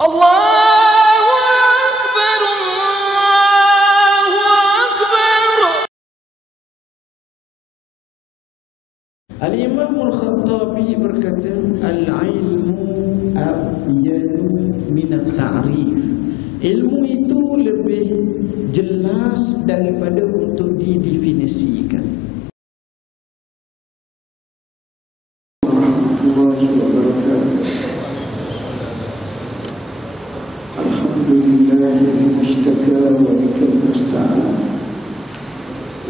Allahu Akbar, Allahu Akbar. Al-Imam Al-Khattabi berkata, al-ilmu abyanu min at-ta'rif. Ilmu itu lebih jelas daripada untuk didefinisikan. Alhamdulillahil mushtaka wa bikal musta'an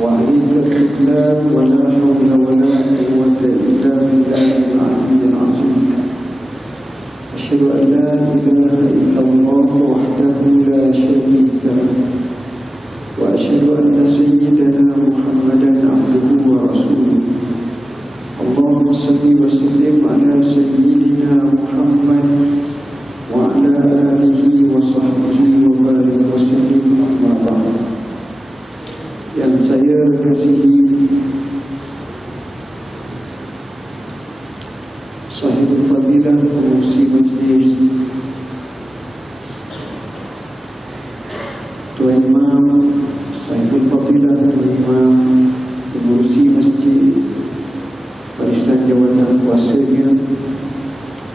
wa 'alaika al-iqlal wa la hawla wa la quwwata illa billahil 'aliyyil 'azim. Asyhadu an la ilaha illallah wahdahu la syarika lahu wa asyhadu anna sayyidana Muhammadan 'abduhu wa rasuluh. Allahumma salli wa sallim ala sayyidina Muhammad wa ala alihi wa sahbihi wa barik wa sallim. Amma ba'd. Yang saya kasihi sahibul fadilah pengurusi majlis, Tuan Imam, sahibul fadilah Tuan Imam, pengurusi masjid, barisan jawatan kuasanya,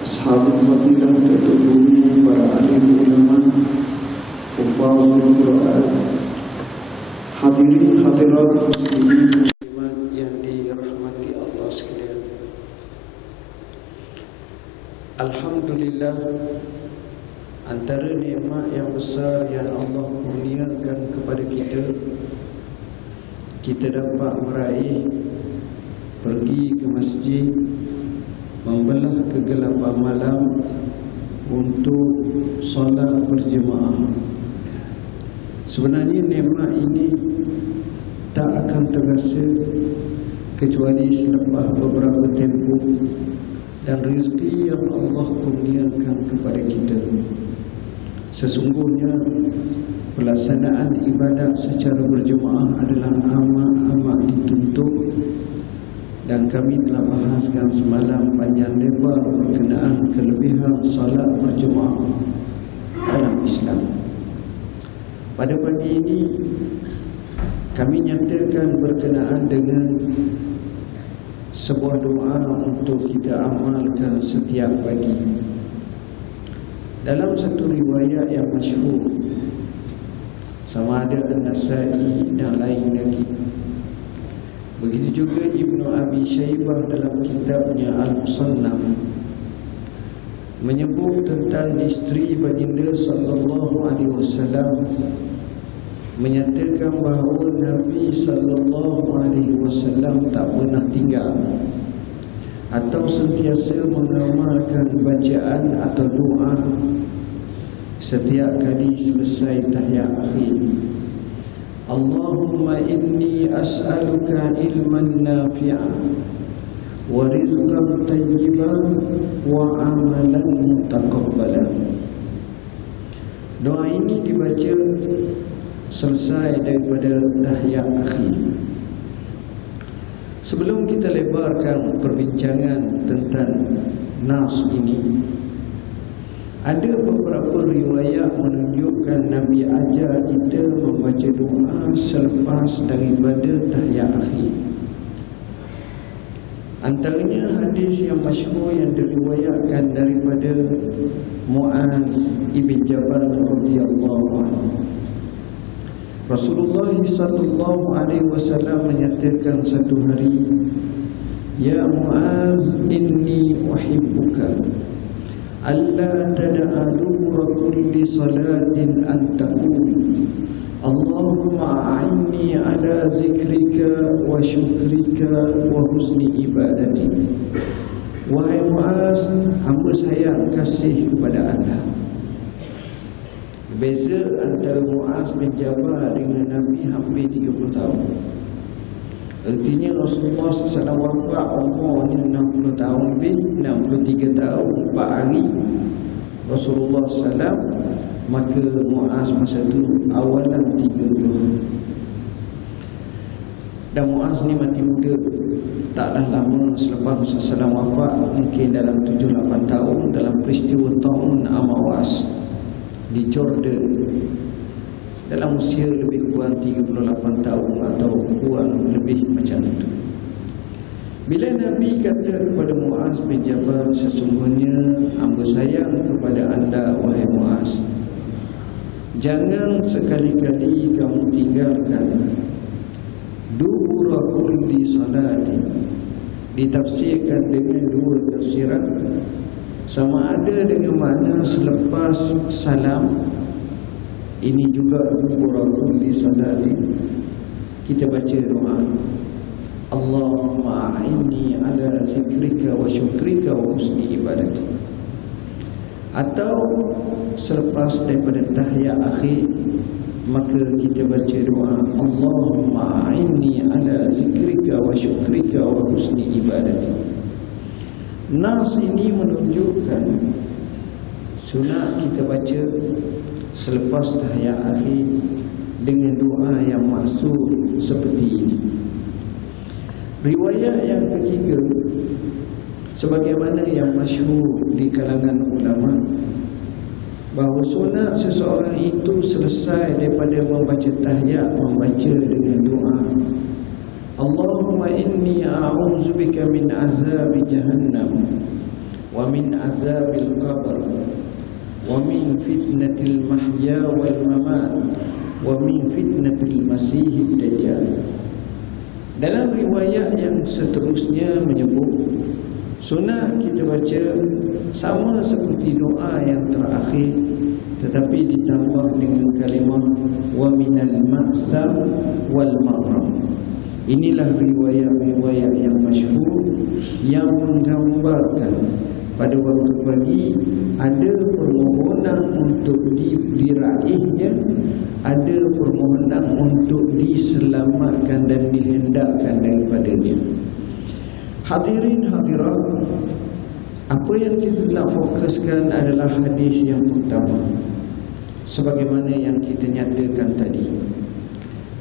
ashabul fadilah, datuk guru, para alim ulama, hufazul Quran, hadirin hadirat muslimin yang dirahmati Allah sekalian. Alhamdulillah, antara nikmat yang besar yang Allah kurniakan kepada kita, kita dapat meraih pergi ke masjid, membelah kegelapan malam untuk solat berjemaah. Sebenarnya nikmat ini tak akan terasa kecuali selepas beberapa tempoh dan rezeki yang Allah kurniakan kepada kita. Sesungguhnya pelaksanaan ibadat secara berjemaah adalah amat dituntut, dan kami telah bahaskan semalam panjang lebar berkenaan kelebihan salat berjemaah dalam Islam. Pada pagi ini kami nyatakan berkenaan dengan sebuah doa untuk kita amalkan setiap pagi. Dalam satu riwayat yang masyhur, sama ada An-Nasa'i dan lain lagi, begitu juga Ibnu Abi Syaibah dalam kitabnya Al-Musannaf, menyebut tentang isteri baginda sallallahu alaihi wasallam, menyatakan bahawa Nabi sallallahu alaihi wasallam tak pernah tinggal atau sentiasa mengamalkan bacaan atau doa setiap kali selesai tahiyat akhir. Allahumma inni as'aluka ilman nafi'an wa rizqan tayyiban wa amalan mutaqabbalan. Doa ini dibaca selesai daripada tahiyat akhir. Sebelum kita lebarkan perbincangan tentang nas ini, ada beberapa riwayat menunjukkan Nabi ajar kita membaca doa selepas daripada tahiyat akhir. Antaranya hadis yang masyhur yang diriwayatkan daripada Mu'az ibn Jabal radhiyallahu anhu. Rasulullah sallallahu alaihi wasallam menyatakan satu hari, "Ya Mu'az, inni uhibbuka alla tada'a dubura kulli salatin an taqul Allahumma a'inni ala zikrika wa syukrika wa husni ibadati." Wahai Mu'az, hamba saya kasih kepada anda. Beza antara Mu'az bin Jabal dengan Nabi hampir 30 tahun. Artinya Rasulullah SAW wafat umurnya 60 tahun lebih, 63 tahun 4 hari Rasulullah SAW. Maka Mu'az masa itu awalan 30. Dan Mu'az ni mati muda, taklah lama selepas Rasulullah SAW wafat, mungkin dalam 7-8 tahun, dalam peristiwa Ta'un Amawas. di Jordan dalam usia lebih kurang 38 tahun atau kurang lebih macam itu. Bila Nabi kata kepada Muaz bin Jabal, sesungguhnya hamba sayang kepada anda wahai Muaz, jangan sekali-kali kamu tinggalkan dubura kulli salati. Ditafsirkan dengan dua tafsiran, sama ada dengan makna selepas salam. Ini juga dubura kulli salati, kita baca doa Allahumma a'inni ala zikrika wa syukrika wa husni ibadati. Atau selepas daripada tahiyat akhir, maka kita baca doa Allahumma a'inni ala zikrika wa syukrika wa husni ibadati. Nas ini menunjukkan sunat kita baca selepas tahiyat akhir dengan doa yang maksud seperti ini. Riwayat yang ketiga, sebagaimana yang masyhur di kalangan ulama, bahawa sunat seseorang itu selesai daripada membaca tahiyat, membaca dengan doa Allahumma inni a'udzubika min azabi jahannam wa min azabil qabr wa min fitnatil mahya wal mamat wa min fitnatil masihid dajjal. Dalam riwayat yang seterusnya menyebut sunat kita baca sama seperti doa yang terakhir, tetapi ditambah dengan kalimah wa minal ma'sam wal maghram. Inilah riwayat-riwayat yang masyhur yang menggambarkan pada waktu pagi ada permohonan untuk diraihnya, ada permohonan untuk diselamatkan dan dihendakkan daripadanya. Hadirin hadirat, apa yang kita nak fokuskan adalah hadis yang pertama, sebagaimana yang kita nyatakan tadi.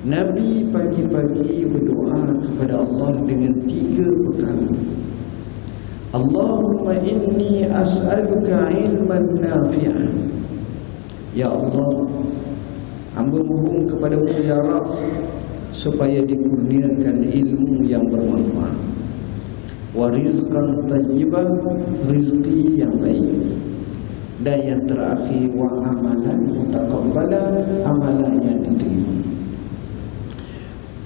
Nabi pagi-pagi berdoa kepada Allah dengan 3 perkara. Allahumma inni as'aluka ilman nafi'an. Ya Allah, hamba mohon kepada-Mu ya Rabb supaya dikurniakan ilmu yang bermanfaat, wa rizqan thayyiban, rizki yang baik, dan yang terakhir wa amalan mutaqabbalan, amalan yang diterima.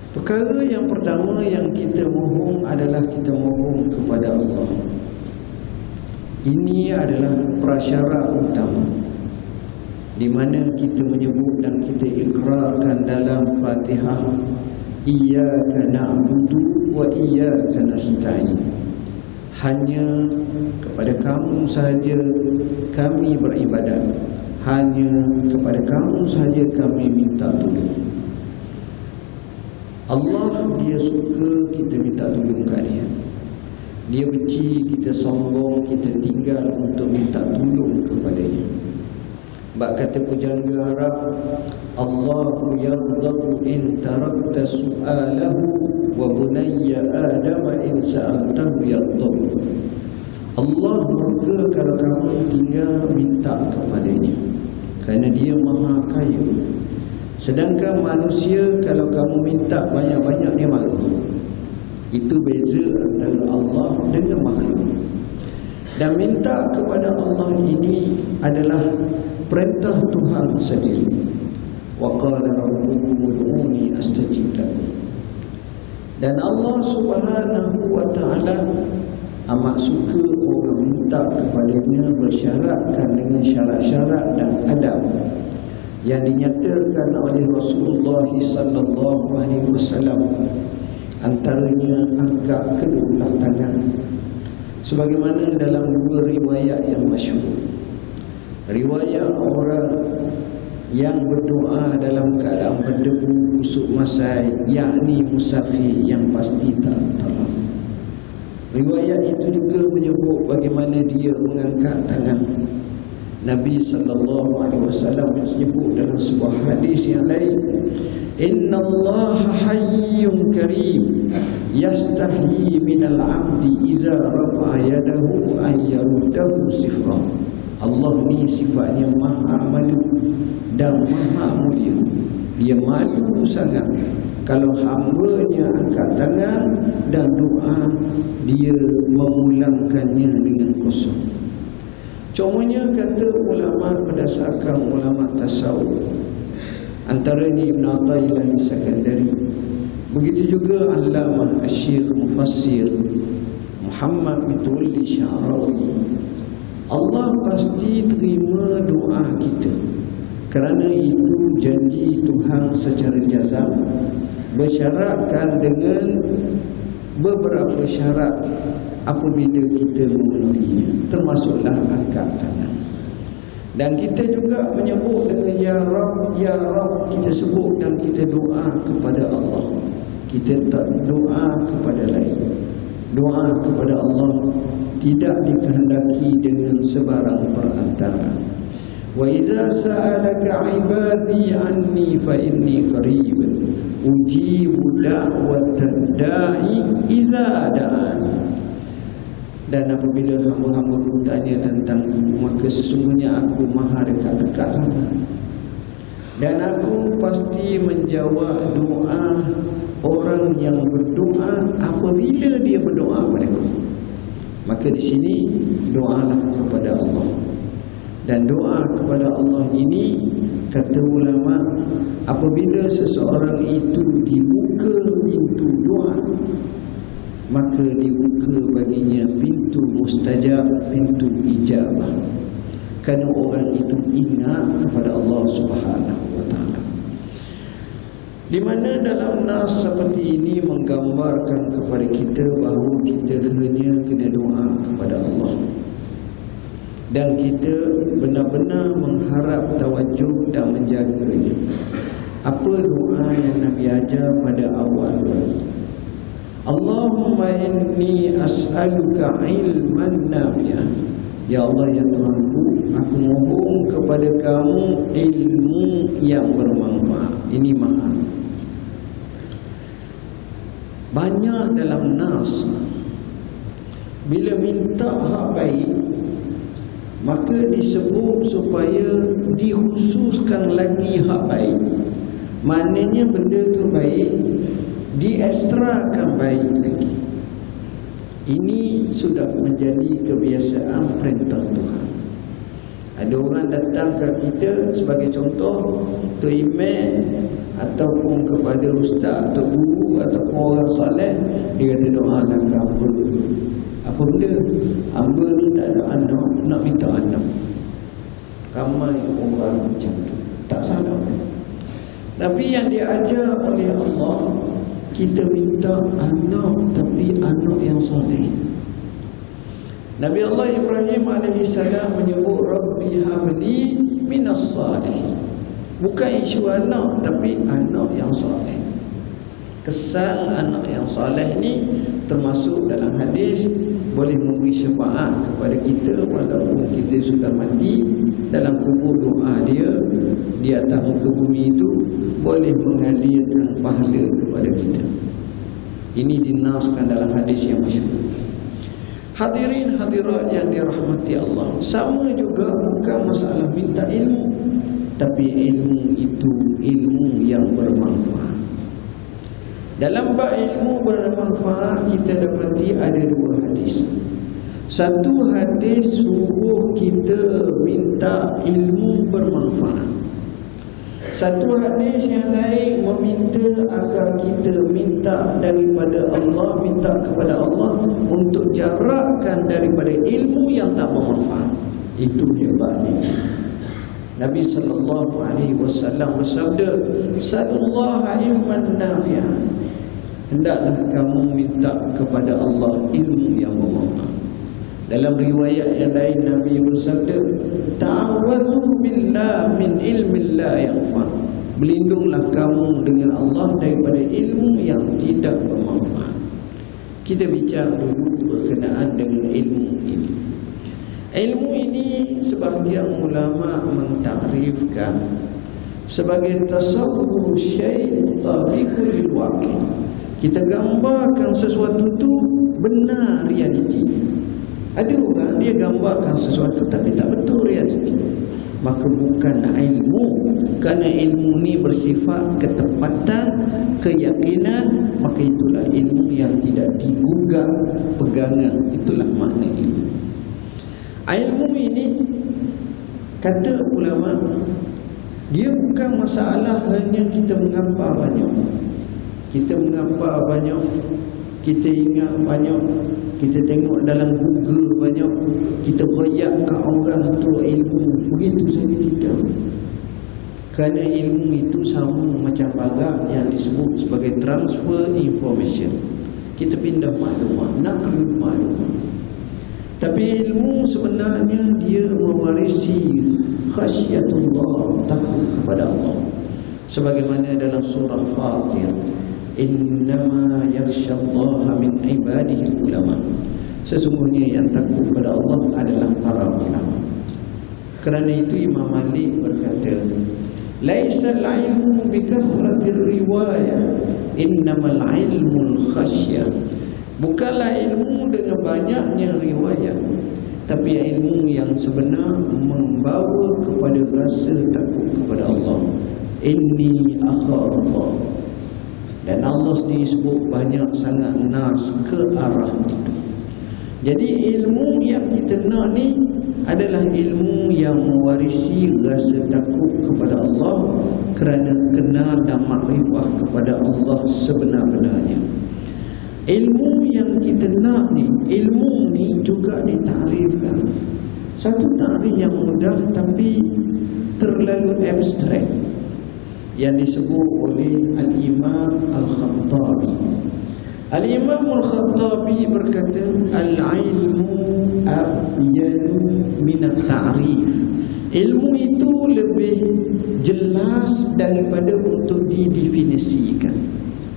Perkara yang pertama yang kita mohon adalah kita mohon kepada Allah. Ini adalah prasyarat utama, di mana kita menyebut dan kita ikrarkan dalam Fatihah, iyyaka na'budu wa iyyaka nasta'in. Hanya kepada Kamu sahaja kami beribadat, hanya kepada Kamu sahaja kami minta tolong. Allah Dia suka kita minta tolong kat Dia. Dia benci kita sombong, kita tinggal untuk minta tolong kepadanya. Bak kata pujangga Arab, Allahu yaghdhabu in tarakta su'alahu wa bunayya Adam in sa'altahu yaghdhabu. Allah murka kalau kamu tinggal minta kepadanya, kerana Dia Maha Kaya. Sedangkan manusia kalau kamu minta banyak-banyak dia malu. Itu beza antara Allah dengan makhluk. Dan minta kepada Allah ini adalah perintah Tuhan sendiri. Wa qala rabbukum ud'uni astajib lakum. Dan Allah Subhanahu wa taala amat suka orang minta kepadanya bersyaratkan dengan syarat-syarat dan adab yang dinyatakan oleh Rasulullah sallallahu alaihi wasallam. Antaranya angkat kedua tangan, sebagaimana dalam 2 riwayat yang masyhur. Riwayat orang yang berdoa dalam keadaan berdebu, busuk masai, yakni musafir yang pasti tak tolong. Riwayat itu juga menyebut bagaimana dia mengangkat tangan. Nabi sallallahu alaihi wasallam menyebut dalam sebuah hadis yang lain, innallaha hayyun karim yastahyi minal 'abdi idza rafa'a yadahu an yaruddahu sifra. Allah ni sifatnya maha malu dan maha mulia. Dia malu sangat kalau hamba-Nya angkat tangan dan doa, dia memulangkannya dengan kosong. Contohnya kata ulama berdasarkan ulama tasawuf, antaranya Ibn Athaillah As-Sakandari, begitu juga Allamah Asy-Syaikh Mufassir Muhammad Mitwalli Sya'rawi. Allah pasti terima doa kita. Kerana itu janji Tuhan secara jazam, bersyaratkan dengan beberapa syarat apabila kita memenuhinya, termasuklah angkat tangan. Dan kita juga menyebut dengan Ya Rabb, Ya Rabb, kita sebut dan kita doa kepada Allah. Kita tak doa kepada lain. Doa kepada Allah tidak dikehendaki dengan sebarang perantara. Wa iza sa'alaka 'ibadi 'anni fa inni qarib ujibu da'watad da'i iza da'ani. Dan apabila hamba-hambaku tanya tentangku, maka sesungguhnya aku maha dekat-dekat sana, dan aku pasti menjawab doa orang yang berdoa apabila dia berdoa padaku. Maka di sini doalah kepada Allah. Dan doa kepada Allah ini, kata ulama, apabila seseorang itu dibuka pintu doa, maka dibuka baginya pintu mustajab, pintu ijabah. Kerana orang itu ingat kepada Allah Subhanahu wa ta'ala. Di mana dalam nas seperti ini menggambarkan kepada kita bahawa kita hanya kena doa kepada Allah. Dan kita benar-benar mengharap tawajuh dan menjaganya. Apa doa yang Nabi ajar pada awal? Allahumma inni as'aluka ilman nafi'ah. Ya Allah, ya Tuhanku, aku mohon kepada kamu ilmu yang bermanfaat. Ini mahal. Banyak dalam nas, bila minta hak baik, maka disebut supaya dikhususkan lagi hak baik. Maknanya benda tu baik, diekstrakan baik lagi. Ini sudah menjadi kebiasaan perintah Tuhan. Ada orang datang ke kita, sebagai contoh, Tok Imam ataupun kepada ustaz atau guru ataupun orang soleh, dia kata doalah hamba. Apa benda? Hamba ni tak ada anak, nak minta anak. Ramai orang macam tu, tak salah. Tapi yang diajar oleh Allah, kita minta anak, tapi anak yang soleh. Nabi Allah Ibrahim AS menyebut Rabbi habli minas salihin. Bukan isu anak, tapi anak yang soleh. Kesan anak yang soleh ni termasuk dalam hadis, boleh memberi syafaat kepada kita walaupun kita sudah mati. Dalam kubur doa dia di atas muka bumi itu boleh mengalirkan pahala kepada kita. Ini dinaskan dalam hadis yang masyhur. Hadirin hadirat yang dirahmati Allah, sama juga bukan masalah minta ilmu, tapi ilmu itu ilmu yang bermanfaat. Dalam bab ilmu bermanfaat, kita dapati ada dua hadis. Satu hadis suruh kita minta ilmu bermanfaat. Satu hadis yang lain meminta agar kita minta daripada Allah, minta kepada Allah untuk jarakkan daripada ilmu yang tak bermanfaat. Itu hebatnya. Nabi SAW bersabda, "Sallallahu ilman nafi'ah." Hendaklah kamu minta kepada Allah ilmu yang bermanfaat. Dalam riwayat yang lain Nabi bersabda, "Ta'awwadhu billah min ilmi la yanfa." Berlindunglah kamu dengan Allah daripada ilmu yang tidak bermanfaat. Kita bicara dulu berkenaan dengan ilmu ini. Ilmu ini sebahagian ulama mentakrifkan sebagai tasawwur syai' mutabiqul lil waqi'. Kita gambarkan sesuatu tu benar realiti. Ada orang dia gambarkan sesuatu tapi tak betul realiti. Maka bukan ilmu, kerana ilmu ni bersifat ketepatan, keyakinan, maka itulah ilmu yang tidak digugat pegangan. Itulah makna ilmu. Ilmu ini, kata ulama, dia bukan masalah hanya kita menghafal banyak. Kita menghafal banyak, kita ingat banyak, kita tengok dalam Google banyak, kita royak kat orang tu ilmu. Begitu saja tidak. Kerana ilmu itu sama macam barak yang disebut sebagai transfer information. Kita pindah maklumat, nak maklumat. Tapi ilmu sebenarnya dia mewarisi khasyatullah, takut kepada Allah. Sebagaimana dalam surah Fatir, innama yakhsyallaha min ibadihi ulama. Sesungguhnya yang takut kepada Allah adalah para ulama. Kerana itu Imam Malik berkata, laisal ilmu bikasratir riwayah, innamal ilmul khasyah. Bukanlah ilmu dengan banyaknya riwayat, tapi ilmu yang sebenar membawa kepada rasa takut kepada Allah. Inni akharullah. Dan Allah sendiri sebut banyak sangat nas ke arah itu. Jadi ilmu yang kita nak ni adalah ilmu yang mewarisi rasa takut kepada Allah, kerana kenal dan makrifah kepada Allah sebenar-benarnya. Ilmu yang kita nak ni, ilmu ni juga ditarifkan. Satu tarif yang mudah tapi terlalu abstrak, yang disebut oleh Al-Imam Al-Khattabi. Al-Imam Al-Khattabi berkata, al-ilmu abyanu min at-ta'rif. Ilmu itu lebih jelas daripada untuk didefinisikan.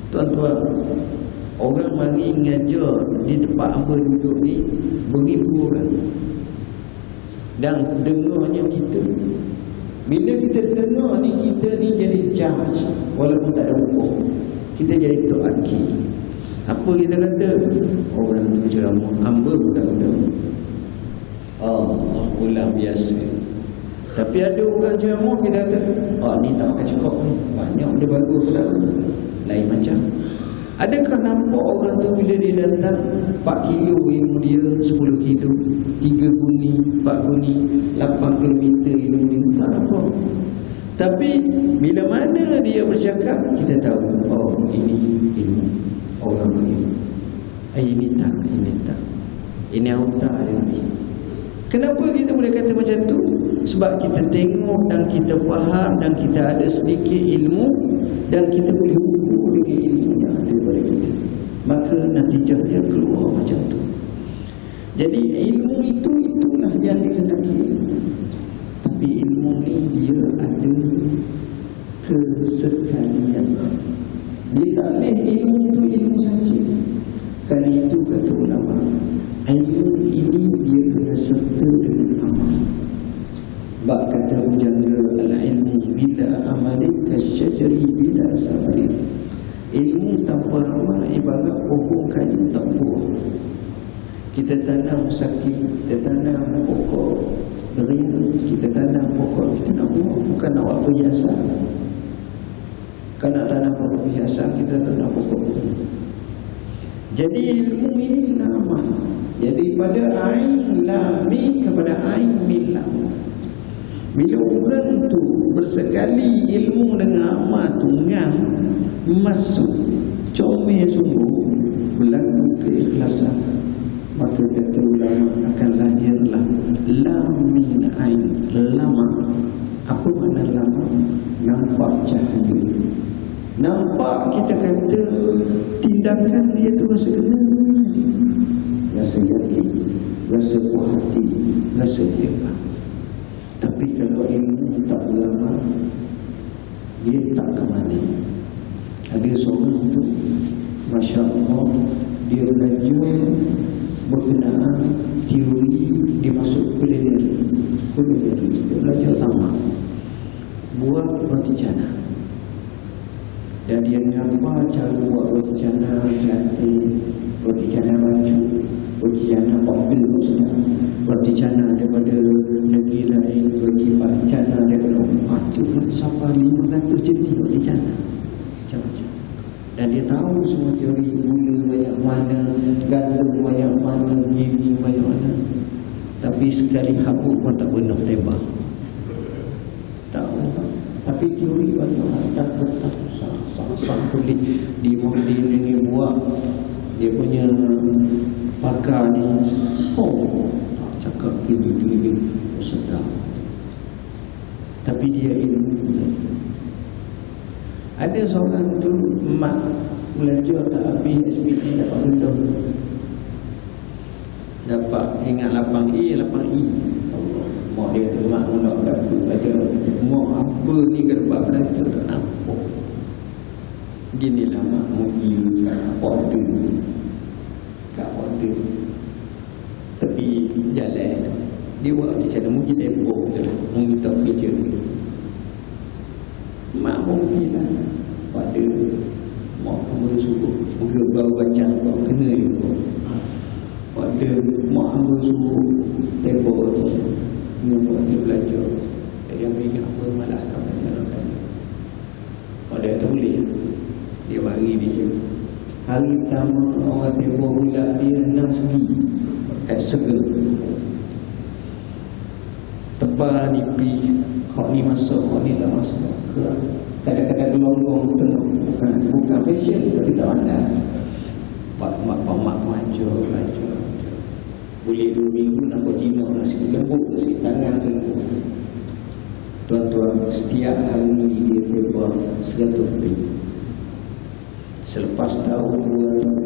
Tuan-tuan, orang mari mengajar di tempat hamba duduk ni beribu orang, dan dengarnya kita. Bila kita dengar ni, kita ni jadi judge walaupun tak ada hukum. Kita jadi tuaki. Apa kita kata? Orang tu ceramah, hamba pun tak kata. Allah ulang biasa. Tapi ada orang ceramah kita kata, ni tak pakai cakap ni, banyak dia bagus tak? Lain macam. Adakah nampak orang tu bila dia datang 4 kilo ilmu dia, 10 kilo, 3 guni, 4 guni, 8 kilometer ilmu dia? Tak nampak. Tapi bila mana dia bercakap, kita tahu, ini ilmu orang berilmu. Ini tak, ini tak. Ini auta dia ni. Kenapa kita boleh kata macam tu? Sebab kita tengok dan kita faham dan kita ada sedikit ilmu, dan kita boleh ukur dengan ilmu yang ada pada kita. Maka natijahnya keluar macam tu. Jadi ilmu itu, itulah yang dikehendaki. Tapi ilmu ni dia ada kesekalian. Dia tak boleh ilmu itu ilmu saja. Kerana itu kata ulama, ilmu ini dia kena serta dengan amal. Bak kata menjaga al-ilmu bila amalik kasyajari bila sabari. Ilmu tanpa amal ibarat pokok kayu tak buah. Kita tanam sakit, kita tanam pokok berian, kita tanam pokok, kita nak buah, bukan nak buat perhiasan. Kalau nak tanam pokok perhiasan, kita tanam pokok berian. Jadi ilmu ini kena amal. Jadi pada ain lami kepada ain milam. Bila orang tu bersekali ilmu dengan amal tu ngam masuk comel sungguh berlaku keikhlasan, maka kata ulama akan lahirlah lam min ain lama. Apa makna lama? Nampak cahaya. Nampak kita kata tindakan dia tu rasa kena, rasa yakin, rasa puas hati, rasa hebat. Tapi kalau ilmu tak lama, dia tak ke mana. Ada seorang tu, Masya Allah, dia belajar berkenaan teori, dia masuk kulineri. Dia belajar tamak, buat roti canai. Dan dia nampak cara buat roti canai cantik, roti canai baju. Pergi cana mobil maksudnya. Pergi cana daripada negeri lain, pergi cana daripada macam sampai 500 jenis pergi cana. Macam-macam. Dan dia tahu semua teori gula banyak mana, gandum banyak mana, gini banyak mana. Tapi sekali habuk pun tak pernah tembak. Tak pernah. Tapi teori banyak. Tak kertas susah sulit. Di mobil ini buat dia punya pakar ni. Cakap gini sedap. Tapi dia ilmu. Ada seorang tu mak belajar tak habis SPT dapat gendam. Dapat ingat 8E, 8E. Mak dia tu mak nak belajar. Mak apa ni kalau dapat belajar tak nampak. Ginilah mak pergi kat order. Tapi jalan dia buat macam mana, mungkin tempoh je lah, minta kerja. Mak mungkin lah pada mak hamba suruh muka baru baca kau kena juga. Pada mak hamba suruh tempoh je dia buat dia belajar. Dia ingat apa malah kau kan. Pada tulis dia bagi dia hari pertama orang tempoh pula dia 6 segi kat segel tebal nipis. Kau ni masuk, kau ni tak masuk. Kadang-kadang gelonggong tengok. Bukan fashion, tapi tak pandai. Mak wajar. Boleh 2 minggu nampak jinak nak sikit lembut, sikit tangan tu. Tuan-tuan, setiap hari dia terbang 100 keping. Selepas tahun 2 tahun,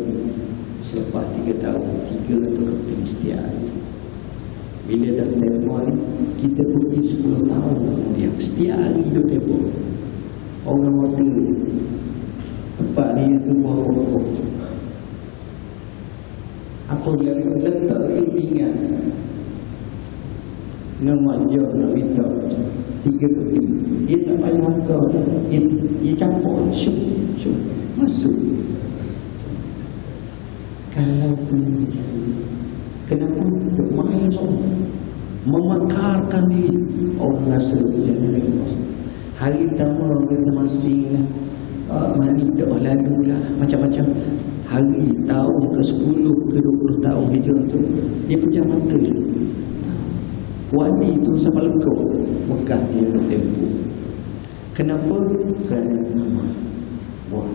selepas 3 tahun 300 keping setiap hari. Bila dah telefon, kita pergi 10 tahun kemudian. Setiap hari dia telefon. Orang order tempat dia tu buah rokok. Apa dia letak dia pinggan dengan makjor nak minta 3 keping. Dia tak payah hantar dia campur syuk masuk. Kalau pun kenapa duk main semua memakarkan diri orang rasa jangan. Hari pertama orang kata masing lah mani dah lalu lah macam-macam. Hari tahun ke 10 ke 20 tahun dia tu dia pejam mata je. Wali tu sama lekuk bekas dia nak tempoh. Kenapa? Kerana amal. Wah.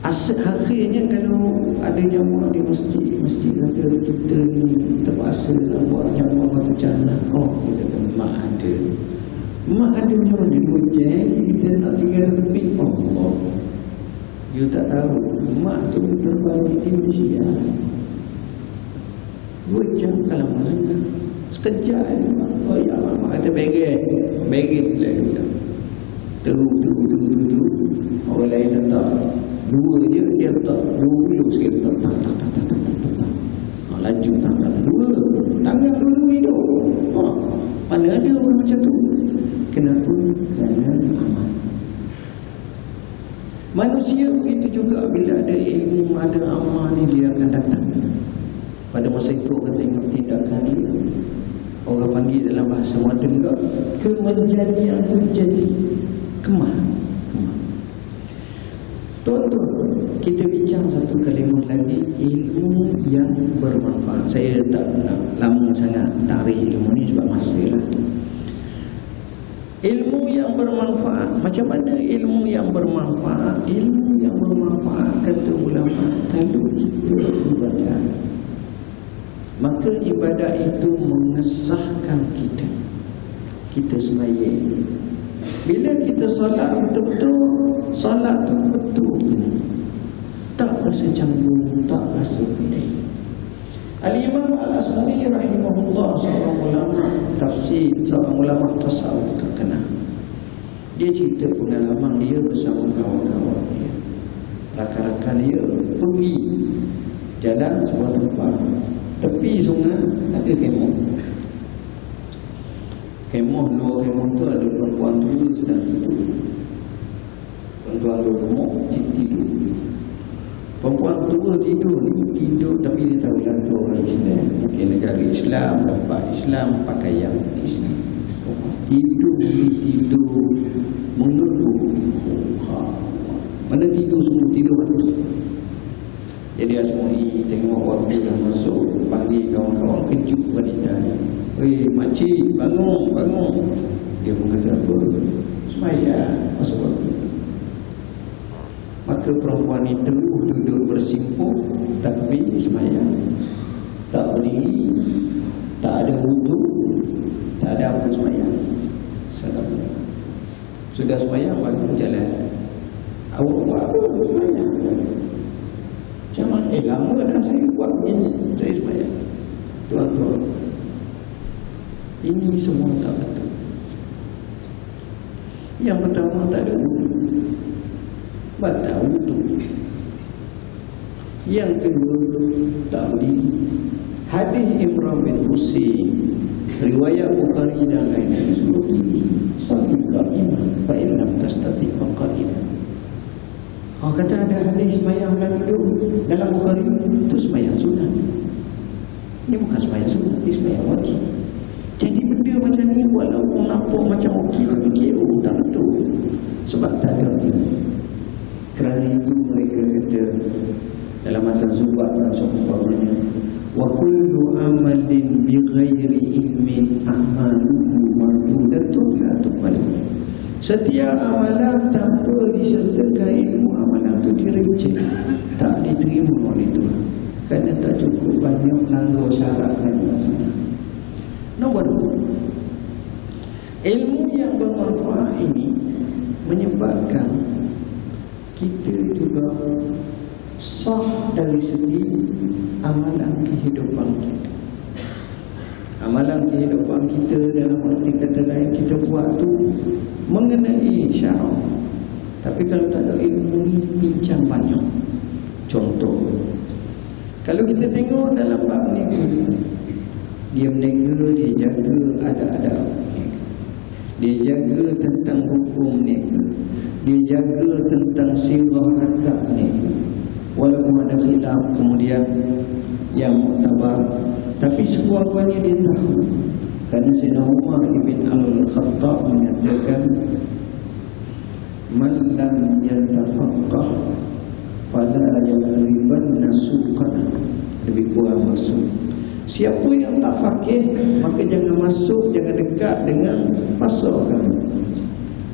Akhirnya kalau ada jamaah di masjid kata kita ni terpaksa nak buat jamaah batu cana. Kita kata mak ada macam mana hujan kita nak tinggal tepi. Allah you tak tahu mak tu terbalik di Malaysia 2 jam kalau masuk sekejap ya mak ada begit pula teruk orang lain letak 2 je dia letak 2 kilo sikit tak laju tangan 2 tangan dulu hidup. Mana ada orang macam tu. Kenapa? Kerana amal. Manusia begitu juga. Bila ada ilmu, ada amal ni dia akan datang. Pada masa itu orang tengok tindakan dia. Orang panggil dalam bahasa moden juga kemenjadian terjadi kemah. Tuan-tuan, kita bincang satu kalimah lagi, ilmu yang bermanfaat. Saya tak nak lama sangat tarik ilmu ni sebab masa lah. Ilmu yang bermanfaat. Macam mana ilmu yang bermanfaat? Ilmu yang bermanfaat kata ulama, kalau kita ibadah, maka ibadah itu mengesahkan kita. Kita sembahyang. Bila kita solat betul-betul, solat tu betul. Tak rasa canggung, tak rasa pedih. Al-Imam Al-Asmani rahimahullah, seorang ulama tafsir, seorang ulama tasawuf terkenal. Dia cerita pengalaman dia bersama kawan-kawan dia. Rakan-rakan dia pergi jalan sebuah tempat, tepi sungai ada kemah. Kemah, luar kemah tu ada perempuan tua sedang tidur. Perempuan tu gemuk, tidur. Perempuan tua tidur tapi dia tahu lah tu orang Islam, mungkin negara Islam, tempat Islam, pakaian Islam. Tidur mengeluh. Mana tidur semua tidur bagus. Jadi Azmuri tengok waktu dah masuk, panggil kawan-kawan, kejut wanita ni. Weh makcik, bangun. Dia mengatakan apa? Sembahyang masuk waktu. Maka perempuan itu duduk bersimpuh, takbir sembahyang. Tak berdiri, tak ada wuduk, tak ada apa sembahyang. Sudah sembahyang baru jalan. Awak buat apa sembahyang? Macam mana? Lama dah saya buat begini, saya sembahyang. Tuan-tuan, ini semua tak betul. Yang pertama, tak ada wuduk. Batal wuduk. Yang kedua, tak berdiri. Hadis Imran bin Husain, riwayat Bukhari dan lain-lain sebut ini, salih qa'iman fa in lam tastati fa qa'iman. Kata ada hadis sembahyang dan duduk dalam Bukhari, itu sembahyang sunat. Ini bukan sembahyang sunat, ini sembahyang wajib. Jadi benda macam ni walaupun nampak macam okey, fikir tak betul. Sebab tak ada ilmu. Kerana itu mereka kata dalam matan Zubat dan seumpamanya, wa kullu amalin bi ghairi ilmin amaluhu mardudatun la tuqbalu. Setiap amalan tanpa disertakan ilmu, amalan itu direject, tak diterima oleh Tuhan. Kerana tak cukup banyak melanggar syarat dan laksana. Nombor 2, ilmu yang bermanfaat ini menyebabkan kita juga sah dari segi amalan kehidupan kita. Amalan kehidupan kita dalam arti kata lain, kita buat tu mengenai syarak. Tapi kalau tak ada ilmu ni, bincang banyak. Contoh, kalau kita tengok dalam bab ni, dia menega, dia jaga adab-adab, dia jaga tentang hukum nega, dia jaga tentang sirah akad nega. Walaupun ada khilaf kemudian yang muktabar, tapi sekurang-kurangnya dia tahu. Kerana Sayyidina Umar ibn Al-Khattab menyatakan, man lam yatafaqqah fala yaqribanna suqana. Lebih kurang masuk. Siapa yang tak faqih, maka jangan masuk, jangan dekat dengan pasar kami.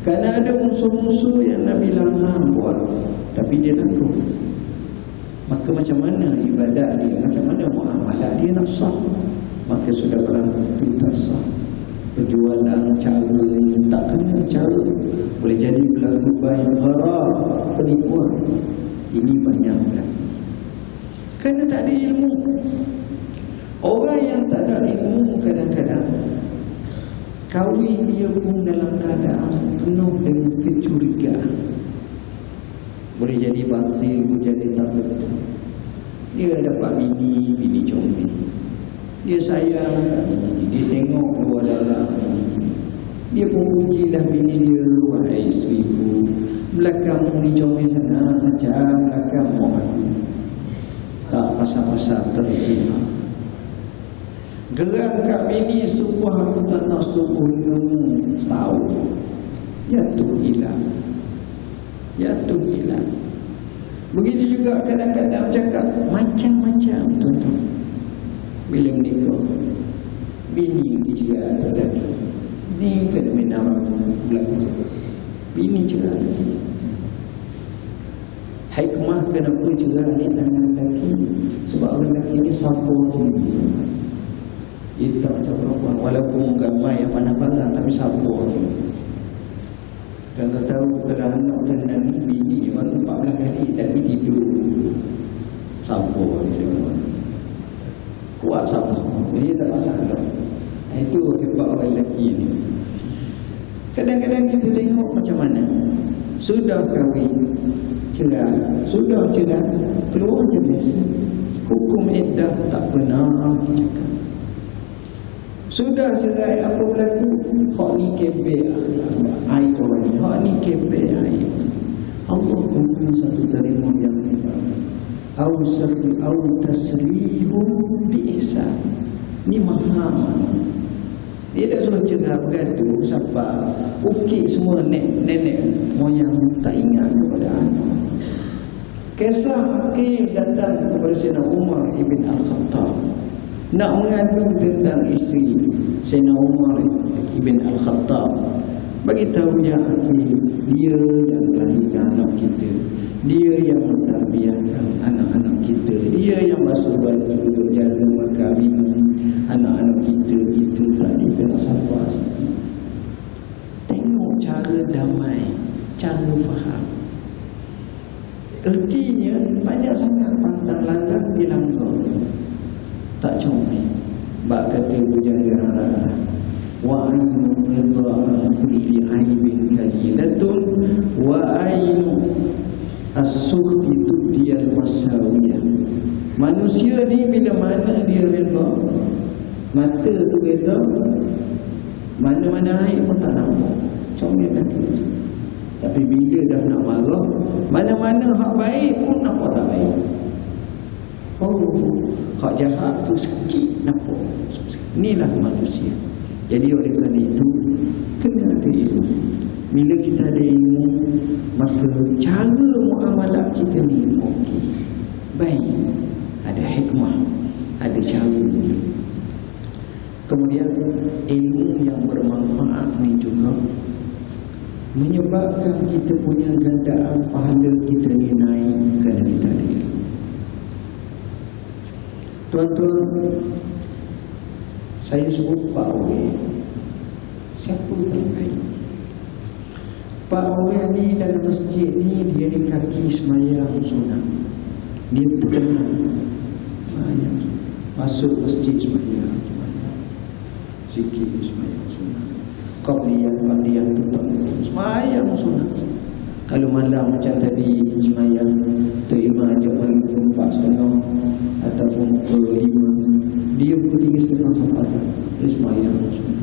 Kerana ada musuh-musuh yang Nabi larang buat, tapi dia takut. Maka macam mana ibadat dia, macam mana muamalah dia nak sah? Maka sudah barang itu tak sah. Perjualan cara ini tak kena cara, boleh jadi berlaku baik gharar, penipuan. Ini banyak kan? Kerana tak ada ilmu. Orang yang tak ada ilmu kadang-kadang kahwin dia pun dalam keadaan penuh dengan kecurigaan. Boleh jadi batil, boleh jadi tak betul. Dia dapat bini comel, dia sayang, dia tengok luar dalam, dia pun pujilah bini dia, wahai isteriku, belakangmu ni comel sana, macam belakangmu tak pasal-pasal terzina. Gerak kat bini, sumpah aku tak nak setubuh ilmu setahun, jatuh hilang. Jatuh hilang. Begitu juga kadang-kadang cakap macam-macam tuan-tuan. Bila menikah, bini dicerai lelaki, ni kena minam belakang, bini cerai lelaki. Hikmah kenapa cerai ni tangan lelaki? Sebab orang lelaki ni sabar tinggi. Dia tak macam perempuan, walaupun gamai yang pandang-pandang, tapi sabar tinggi. Kalau tahu kalau anak dan bini baru 14 kali tapi tidur sabar dia. Kuat sabar. Dia tak masalah. Itu hebat orang lelaki ni. Kadang-kadang kita tengok macam mana. Sudah kahwin, cerai, sudah cerai, keluar je biasa. Hukum iddah tak pernah dicakap. Sudah cerai, apa berlaku? Hak ni kebek air kawan ni, hak ni kebek air. Allah punya satu terima yang hebat. au tasrihum bi ihsan. Ni mahal. Dia dah suruh cegah bergaduh sampai ukit semua nenek moyang tak ingat kepada anak. Kisah Aqil datang kepada Sayyidina Umar ibn Al-Khattab nak mengadu tentang isteri Sayyidina Umar ibn Al-Khattab. Bagi tahu ya Aqil, dia yang melahirkan anak kita, dia yang mentarbiyahkan anak-anak kita, dia yang basuh baju, jaga makan minum anak-anak kita tadi kena sabar sikit. Tengok cara damai, cara faham. Ertinya banyak sangat pantang langgar dia langgar, tak comel. Bak kata bujang garang wa ainu ridha kulli aibin kalilatun wa ainu as-sukhti tudiyal masawiyah. Manusia ni bila mana dia redha, mata tu redha, mana-mana aib pun tak nampak, comel kata. Tapi bila dah nak marah, mana-mana hak baik pun nampak tak baik. Oh, hak jahat tu sikit nampak. Inilah manusia. Jadi oleh kerana itu, kena ada ilmu. Bila kita ada ilmu, maka cara muamalah kita ni okey, baik, ada hikmah, ada cara. Kemudian ilmu yang bermanfaat ni juga menyebabkan kita punya gandaan pahala kita ni naik kerana kita ada ilmu. Tuan-tuan, saya sebut Pak Owe. Siapa yang baik? Pak Owe ni dalam masjid ni, dia ni kaki semayang sunat. Dia terkenal semayang, masuk masjid semayang, zikir semayang sunat, qabliyah tetap semayang sunat. Kalau malam macam tadi semayang terima jam 4:30 ataupun pukul 5, dia pukul 3:30 dia semayang sunat.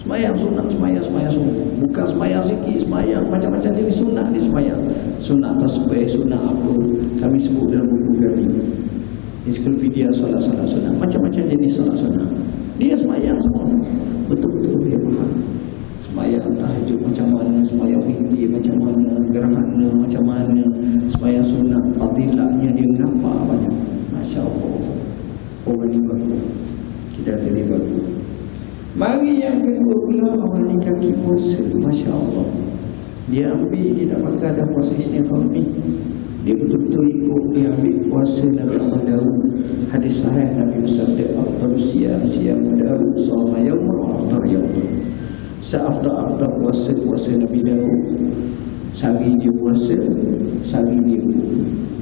Semayang sunat, semayang sunat. Bukan semayang sikit, semayang macam-macam jenis sunat dia semayang. Sunat tasbih, sunat apa kami sebut dalam buku kami, ensiklopedia solat-solat sunat, macam-macam jenis solat sunat. Dia semayang semua, betul-betul dia faham. Semayang tahajud macam mana, semayang witir macam mana, gerhana macam mana, semayang sunat fadilahnya dia nampak banyak. Masya Allah, orang ni bagus, kita kata dia bagus. Mari yang kedua pula, orang ni kaki puasa. Masya Allah, dia ambil, dia tak pakai dah puasa istighfar ni, dia betul-betul ikut, dia ambil puasa Nabi Muhammad Daud. Hadis sahih Nabi bersabda, afdalus siyam Daud shoma yawman wa aftar yawman. Seafdal puasa Nabi Daud, sehari dia puasa, sehari dia.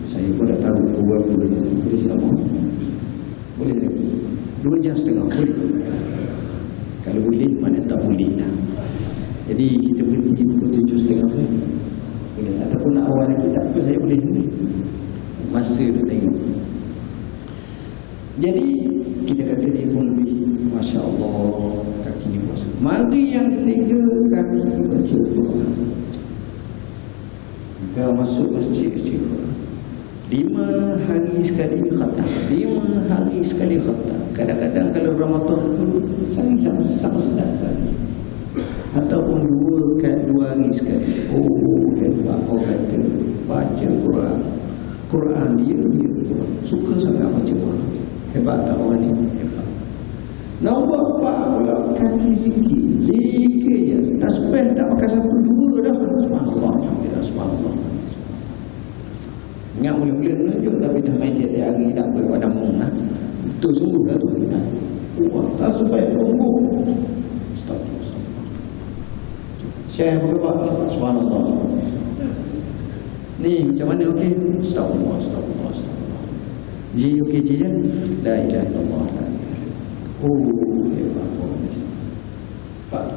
Saya pun dah tahu berapa boleh selama. Boleh lagi 2 jam setengah boleh. Kalau boleh, mana tak boleh lah. Jadi kita berhenti pukul 7:30 boleh. Ataupun nak awal lagi tak apa, saya boleh. Masa tu tengok. Jadi kita kata dia pun lebih, Masya Allah, kaki ni puasa. Mari yang ketiga, kaki baca Quran. Kalau masuk masjid istighfar 5 hari sekali khatam, 5 hari sekali khatam. Kadang-kadang kalau Ramadan tu sama sedap sekali, ataupun 2 hari sekali. Oh, hebat orang kata baca Quran dia suka sangat baca Quran. Hebat tak orang ni? Hebat. Nombor 4 pula, kaki zikir je. Tasbih tak pakai 1-2 dah. Subhanallah, alhamdulillah, subhanallah. Ingat mula-mula menunjuk, tapi dah main dia tiap hari, tak apa pada mung. Betul sungguh dah tu. Tasbih tunggu. Stop. Syekh berkata, subhanallah. Ni macam mana okey? Astagfirullah. Ji okey je. La ilaha illallah. Oh, hebat orang macam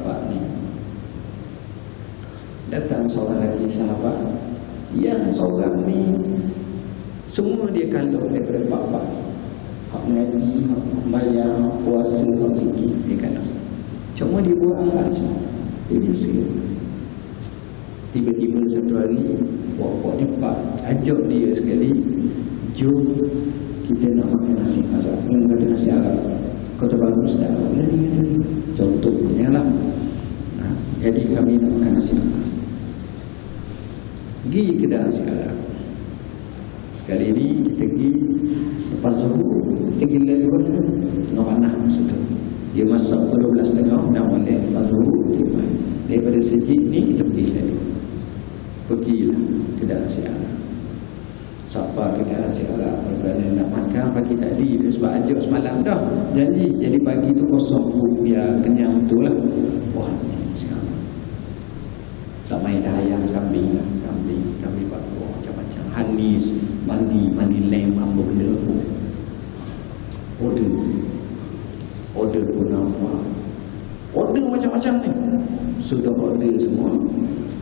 Pak ni. Datang seorang lagi sahabat, yang seorang ni semua dia kalau daripada Pak. Hak mengaji, hak bayar, puasa, hak zikir, dia kalau. Cuma dia buat amal semua. Dia biasa. Tiba-tiba satu hari, Pak ni ajak dia sekali Jom kita nak makan nasi Arab. Yang kata nasi Arab, kau terbagus tak? Contohnya lah. Jadi kami nak makan nasi Arab. Pergi kedai nasi Arab. Sekali ni kita pergi selepas zuhur, kita pergi lewat tengah panah masa tu. Dia masak 12.30 dah boleh lepas zuhur. Daripada sejid ni kita pergi lagi. Pergilah kedai nasi Arab. Siapa kedai nasi Arab kerana nak makan pagi tadi tu, sebab ajuk semalam dah janji. Jadi pagi tu kosong perut, biar kenyang betul lah. Wah, sekarang tak main dah ayam kambing lah. Kambing bakar macam-macam, hanis, mandi lem, apa benda pun. Order pun nampak. Order macam-macam ni. Sudah order semua,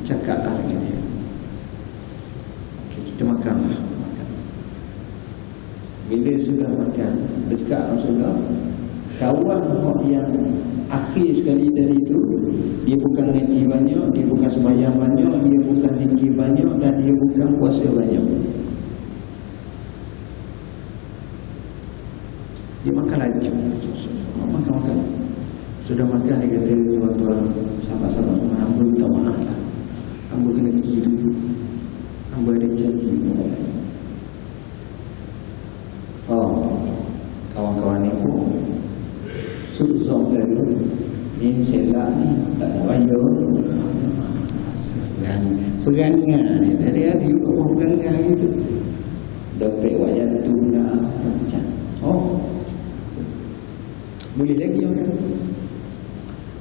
cakaplah dengan dia. Okay, kita makanlah. Bila sudah makan, dekat sudah, kawan yang akhir sekali tadi itu, dia bukan ngaji banyak, dia bukan sembahyang banyak, dia bukan zikir banyak, dan dia bukan puasa banyak. Dia makan laju. Makan. Sudah makan, dia kata, tuan-tuan, sahabat-sahabat semua, hamba minta maaf lah. Hamba kena pergi dulu. Hamba ada janji. Kawan-kawan ni pun susah dulu. Ini selak ni tak nak bayar. Perangai ni. Dari hari orang perangai itu. Dapat wayang tu nak macam. Boleh lagi orang.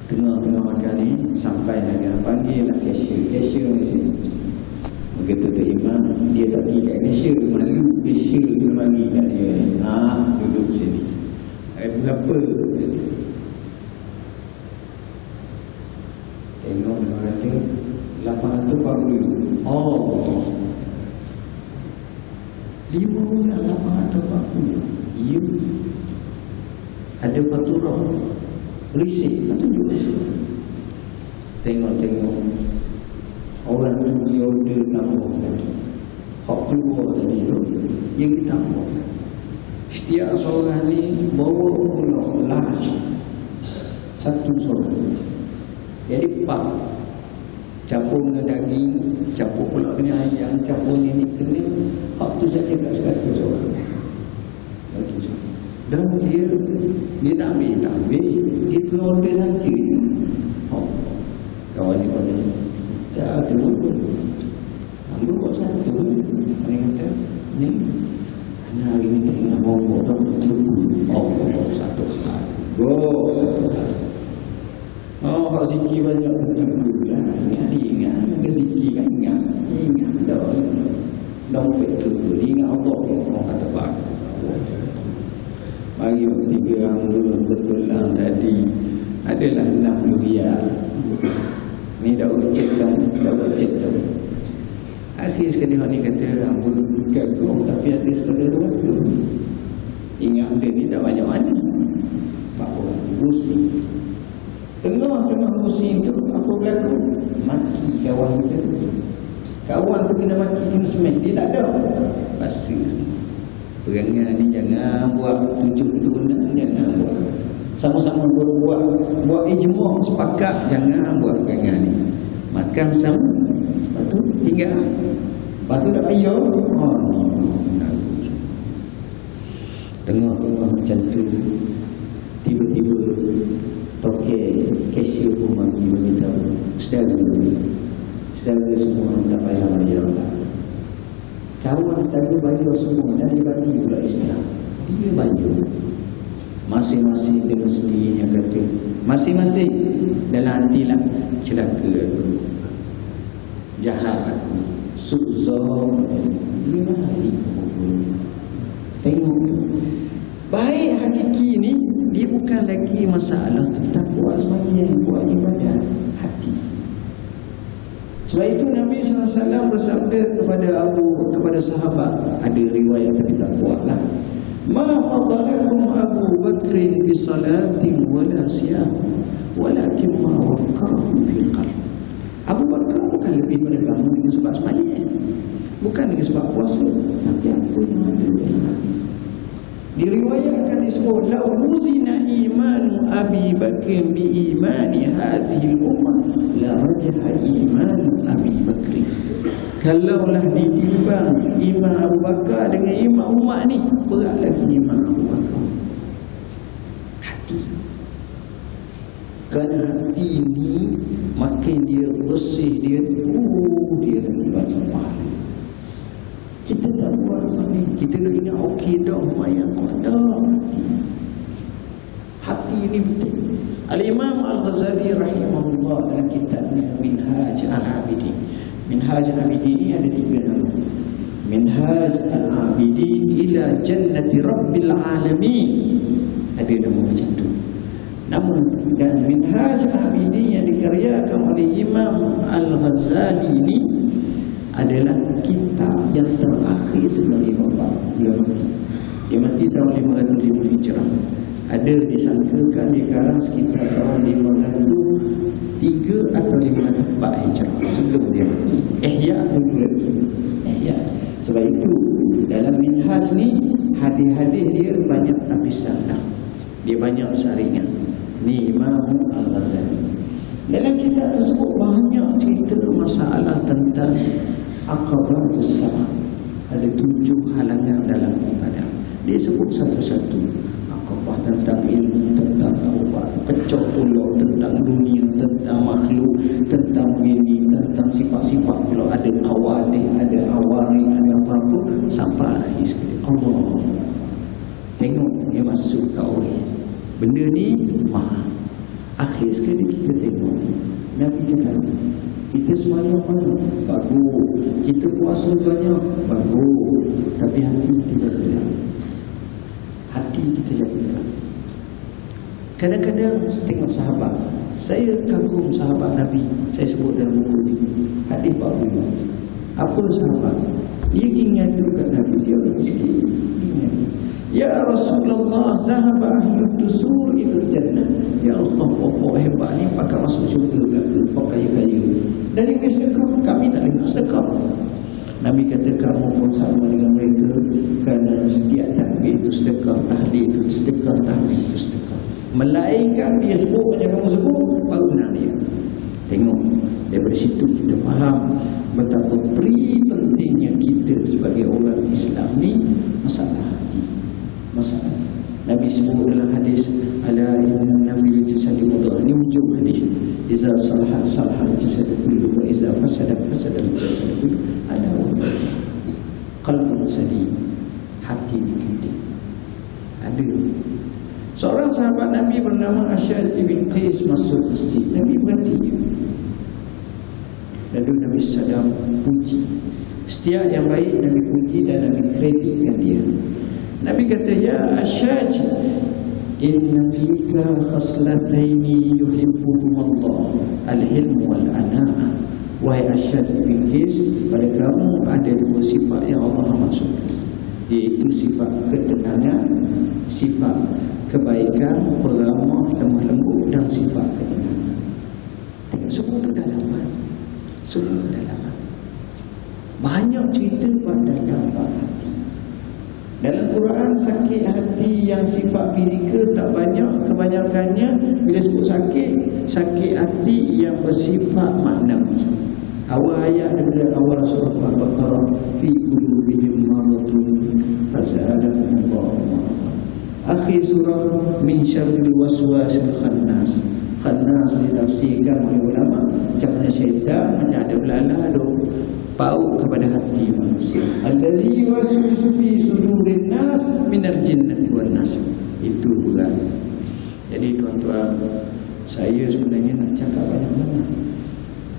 Tengah makan ni sampai nak panggil lah cashier di sini. Begitu tu imam, dia tak pergi kat cashier, malu cashier tu bagi kat dia. Duduk sini. Berapa? Tengok dia rasa 840. 5 bulan 840. Ya. Ada faturah. Risik, tunjuk risik. Tengok orang tu dia order tambah lagi. Hak keluar tadi tu yang kita tambah. Setiap seorang ni bawa pula las satu seorang. Jadi pak campur dengan daging, campur pula dengan ayam, campur ni kena. Hak tu saja tak 100 seorang. Dan dia tak ambil. Dia keluar order saja. Kawan ni pada tak ada pun. Ambil buat satu. Mereka kata, ni hari ni tengah bawa dah satu hal. Hak zikir banyak tertimbul lah. Ingat. Ke zikir kan ingat dah. Dompet tu ingat Allah yang orang kata bagus. Bagi 3 hamba betulan tadi adalah 6 rupiah. Ni dah ucap tu. Asyik sekali orang ni kata hamba gagal tapi ada sekadar tu. Ingat dia ni tak banyak mana. Pak orang pusing. Tengah pusing tu apa berlaku? Maki kawan kita. Kawan tu kena maki, kena semen. Dia tak ada. Pasti. Perangai ni jangan buat tunjuk keturunan, jangan buat. Sama-sama buat ijma' sepakat, jangan buat perangai ni. Makan sama, lepas tu tinggal. Lepas tu dah payah. Tengah-tengah macam tu, tiba-tiba toke cashier pun beritahu, saudara semua tak payah bayar. Kawan tadi bayar semua dan dia bagi pula Islam. Dia bayar. Masing-masing dengan sendirinya kata. Masing-masing dalam hati lah. Celaka aku. Jahat aku. Suzon. 5 hari. Tengok. Baik hakiki ni, dia bukan lagi masalah takwa sembahyang, buat ibadah hati. Sebab itu Nabi SAW bersabda kepada sahabat, ada riwayat tapi tak kuatlah. Ma fadalakum Abu Bakrin bi salatin wala siyam walakin ma waqahu fil qalb. Abu Bakar bukan lebih pada kamu dengan sebab sembahyang, bukan bukan dengan sebab puasa, tapi apa yang ada dalam hati. Diriwayatkan disebut la uzina imanu Abi Bakr bi imani hadhihi ummah la rajaha imanu Abi Bakr. Kalaulah ditimbang iman Abu Bakar dengan iman umat ni, berat lagi iman Abu Bakar. Hati. Kerana hati ni makin dia bersih, dia lagi banyak pahala. Kita tak buat ni, kita nak ingat okey dah, lumayan dah. Hati ni betul. Al-Imam Al-Ghazali rahimahullah dalam kitabnya Minhaj Al-Abidin. Minhaj Al-Abidin ni ada 3 nama. Minhaj Al-Abidin ila jannati Rabbil Alamin. Ada nama macam tu. Nama dan Minhaj Al-Abidin yang dikaryakan oleh Imam Al-Ghazali ni adalah kitab yang terakhir sebagai bapa dia mati. Dia mati tahun 505 Hijrah. Ada disangkakan di karang sekitar tahun 503 atau 504 Hijrah sebelum dia mati. Ihya dulu lagi. Ihya. Sebab itu dalam Minhaj ni hadis-hadis dia banyak lapisan dah. Dia banyak saringan. Ni Imam Al-Ghazali. Dalam kitab tersebut banyak cerita masalah tentang Aqabatus Sama. Ada 7 halangan dalam ibadah. Dia sebut satu-satu. Aqabah tentang ilmu, tentang taubat, pecah pulau tentang dunia, tentang makhluk, tentang ini, tentang sifat-sifat pula. Ada qawadih, ada awari, ada apa-apa. Sampai akhir sekali. Allah. Tengok dia masuk tauri. Benda ni mahal. Akhir sekali kita tengok Nabi kata, kita semuanya banyak, bagus. Kita puasa banyak, bagus. Tapi hati kita tidak. Hati kita jaga. Kadang-kadang tengok sahabat. Saya kagum sahabat Nabi. Saya sebut dalam buku ni hadis baru. Apa sahabat? Dia ingat juga Nabi dia sikit. Ingat. Ya Rasulullah, zahaba ahlud dusur ila jannah. Ya Allah, apa hebat ni pakai masuk syurga ke, kaya-kaya. Dari sedekah, kami tak dengar sedekah. Nabi kata kamu pun sama dengan mereka, kerana setiap takbir itu sedekah, tahlil itu sedekah, tahmid itu sedekah. Melainkan dia sebut macam kamu sebut, baru nak dia. Tengok, daripada situ kita faham betapa pentingnya kita sebagai orang Islam ni masalah hati. Masalah. Nabi sebut dalam hadis ala inna nabi jasadi mudghah. Ini hujung hadis. Iza salahat salahat jasadu kullu wa iza fasada fasada jasadu kullu. Ada qalbun salim. Hati kita. Ada. Seorang sahabat Nabi bernama Asyad ibn Qais masuk masjid. Nabi berhenti. Lalu Nabi sedang puji. Setiap yang baik Nabi puji dan Nabi kreditkan dia. Nabi kata, ya Asyad, inna fika khaslataini yuhibbuhumullah, al-hilm wal-ana'ah. Wahai Asyad ibn Qais, pada kamu ada 2 sifat yang Allah amat suka, iaitu sifat ketenangan, sifat kebaikan, peramah, lemah lembut, dan sifat ketenangan. Semua itu dalaman. Semua dalaman. Banyak cerita pada dalam hati. Dalam Quran sakit hati yang sifat fizikal tak banyak. Kebanyakannya bila sebut sakit, sakit hati yang bersifat maknawi. Awal ayat daripada awal surah Al-Baqarah, fi qulubihim maradun fazadahum Allah. Akhir surah min syarril waswasil khannas. Khannas ditafsirkan oleh ulama macam mana syaitan ada belalah paut kepada hati manusia. Allazi yuwaswisu fi sudurin nas minal jinnati wan nas. Itu berat. Jadi tuan-tuan, saya sebenarnya nak cakap banyak-banyak.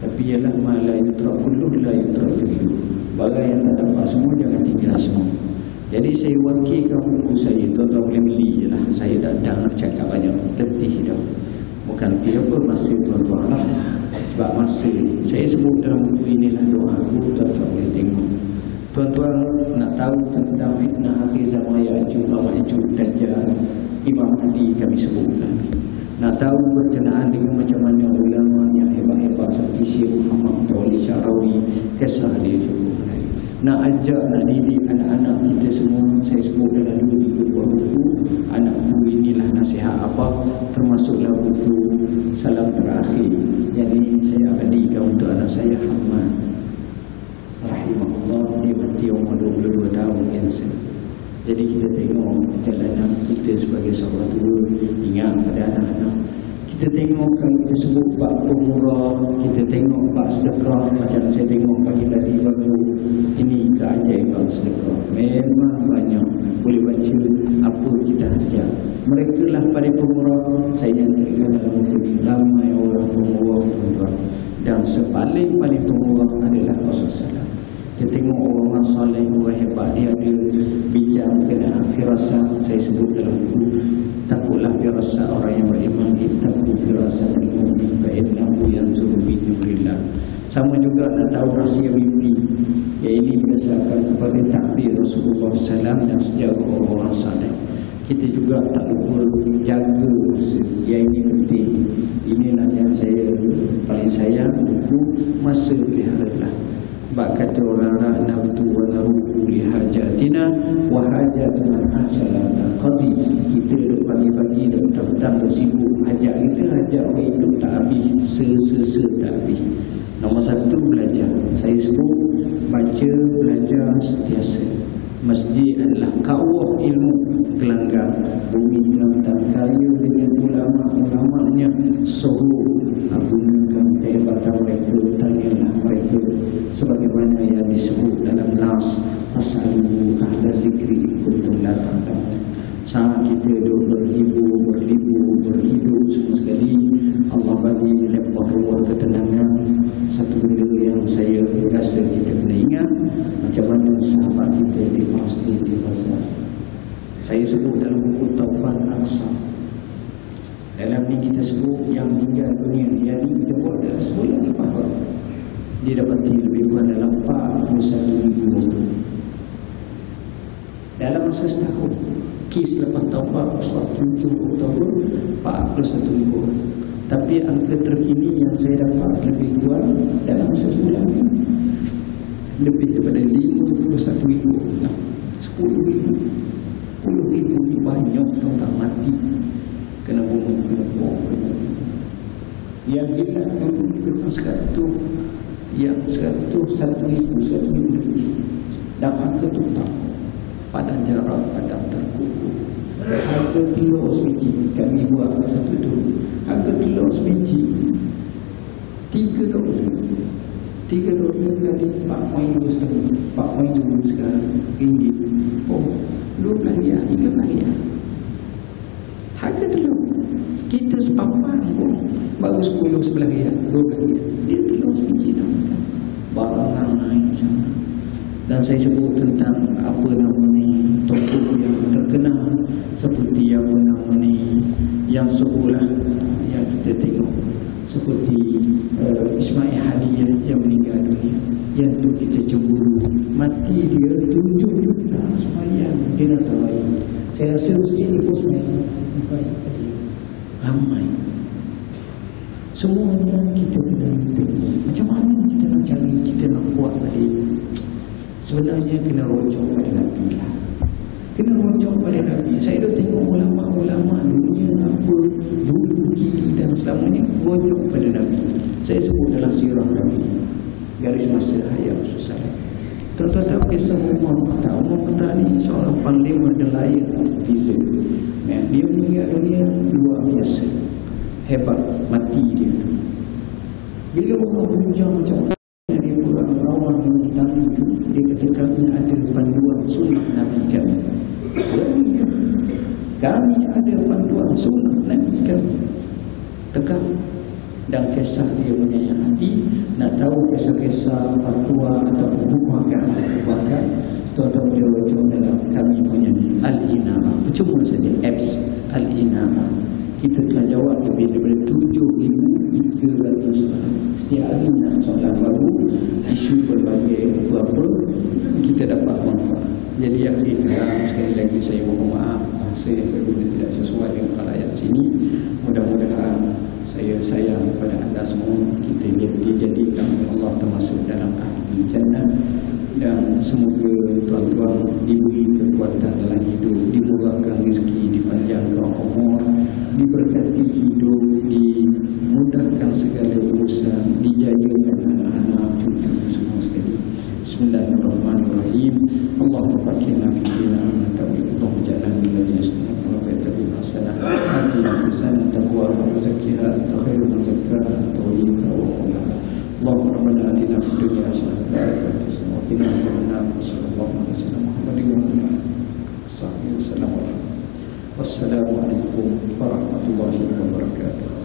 Tapi ialah mala yutraqullu la yutraqullu. Barang yang tak dapat semua jangan tinggal semua. Jadi saya wakilkan buku saya, tuan-tuan boleh beli je lah. Saya dah nak cakap banyak, letih dah. Bukan apa masa tuan-tuan lah. Sebab masa saya sebut dalam buku inilah doa aku, tuan-tuan boleh tengok. Tuan-tuan nak tahu tentang fitnah akhir zaman Ya'juj Ma'juj Dajjal, Imam Mahdi kami sebutkan. Nak tahu berkenaan dengan macam mana ulama yang hebat-hebat seperti Syekh Muhammad Tawli Syarawi, kisah dia cukup. hari. Nak ajak, nak didik anak-anak kita semua. Saya sebut dalam 2-3 buah buku. Anak buku inilah nasihat apa, termasuklah buku Salam Terakhir. Jadi saya abadikan untuk anak saya, Hamad rahimahullah. Dia mati umur 22 tahun kanser. Jadi kita tengok perjalanan kita sebagai seorang tua, ingat pada anak-anak. Kita tengok kalau kita sebut bab pemurah, kita tengok bab sedekah. Macam saya tengok pagi tadi baru ini keajaiban sedekah. Memang banyak boleh baca apa kita saja. Mereka lah pada pemurah. Saya yang teringat dalam buku ini, ramai orang pemurah, tuan-tuan. Dan sepaling-paling pemurah adalah Rasulullah. Kita tengok orang soleh, orang hebat, dia ada bincang mengenai firasat. Saya sebut dalam buku, takutlah firasat orang yang beriman, takut firasat al-mu'min fa innahu yanzuru bi nurillah. Sama juga nak tahu rahsia mimpi. Ya, ini berdasarkan kepada takbir Rasulullah SAW dan sejarah orang soleh. Kita juga tak lupa jaga masa. Yang ini penting. Inilah yang saya paling sayang, buku masa peliharalah. Sebab kata orang Arab, nabtu wa naruhu li hajatina wa hajatuna hajalana qadi. Kita pagi-pagi dah petang-petang dah sibuk. Hajat kita, hajat orang hidup tak habis, tak habis. Nombor 1, belajar. Saya sebut baca, belajar sentiasa. Masjid adalah kawah ilmu, gelanggang bumi gelantang, kaya dengan ulama-ulamanya. Suruh gunakan kehebatan mereka, tanyalah mereka, sebagaimana yang disebut dalam nas, fasalu ahla zikri kuntum la ta'lamun. Saat kita berhidup semua sekali, Allah bagi lepah ruang ketenangan. Satu benda yang saya rasa kita kena ingat, macam mana sahabat kita di masjid, di pasar. Saya sebut dalam buku Taufan Aqsa. Dalam ni kita sebut yang meninggal dunia, yang ni kita buat dalam sebulan lepas. Dia dapati lebih kurang dalam 41,000 orang. Dalam masa setahun, kes lepas Taufan 7 Oktober 41,000 orang. Tapi angka terkini yang saya dapat lebih kurang dalam masa sebulan ini lebih daripada 51,000 orang. 10,000 ni banyak orang mati kena bunuh, kena buang. Yang kita dulu satu, yang 101,000 lebih. Dan angka tu tak padang jarak, padang terkukuh. Harga kilo sebiji kami buat satu tu. Harga kilo sebiji $3 kali 4.2 sekarang ringgit. Oh, 12 riyal, 13 riyal. Harga kilo kita sepapan pun baru 10-11 riyal, 12 riyal. Dia kilo sebiji dah barang naik sana. Dan saya sebut tentang apa nama ni, tokoh yang terkenal seperti apa nama ni, yang seolah yang kita tengok seperti Ismail Haniyah yang meninggal dunia. Yang tu kita cemburu, mati dia 7 juta semayang kena tawain. Saya rasa mesti ni pun semayang ramai. Semuanya kita kena tengok macam mana kita nak cari, kita nak buat balik. Sebenarnya kena rujuk pada Nabi lah. Kena rujuk pada Nabi. Saya dah tengok ulama-ulama dunia apa dulu, kini dan selama ni rujuk pada Nabi. Saya sebut dalam sirah Nabi, garis masa hayat Rasulullah. Tuan-tuan saya kisah Umar Khattab ni seorang panglima nelayan Tiza. Dia meninggal dunia luar biasa, hebat, mati dia tu. Bila orang berbincang macam dari orang rawan Nabi itu, dia katakan ada panduan sunnah Nabi kami. Kami ada panduan sunnah Nabi kami. Tegak dan kisah dia menyayang hati. Nak tahu kisah-kisah fatwa atau hukuman bahkan tuan-tuan boleh baca dalam kami punya Al-Inamah. Percuma saja apps Al-Inamah. Kita telah jawab lebih daripada 7,300 soalan. Setiap hari nak soalan baru, isu berbagai apa, kita dapat manfaat. Jadi akhirnya sekali lagi saya mohon maaf, saya guna tidak sesuai dengan khalayak sini. Mudah-mudahan saya sayang kepada anda semua. Kita dijadikan Allah termasuk dalam ahli jannah Dan semoga tuan-tuan diberi kekuatan dalam hidup, dimurahkan rezeki, dipanjangkan umur, diberkati hidup, dimudahkan segala urusan, dijayakan anak-anak, cucu semua sekali. Bismillahirrahmanirrahim. Allahumma fakirna bina natawi Allahumma ja'alna min ladina yasna'una wa yattabi'una hasanah. Atina husana taqwa wa zakkiha anta khairu man zakkaha anta waliyuha wa mawlaha. Allahumma rabbana atina fid dunya hasanah wa fil akhirati hasanah wa qina adzaban nar. Sallallahu alaihi wasallam Muhammadin wa ala alihi wasallam. Wassalamu alaikum warahmatullahi wabarakatuh.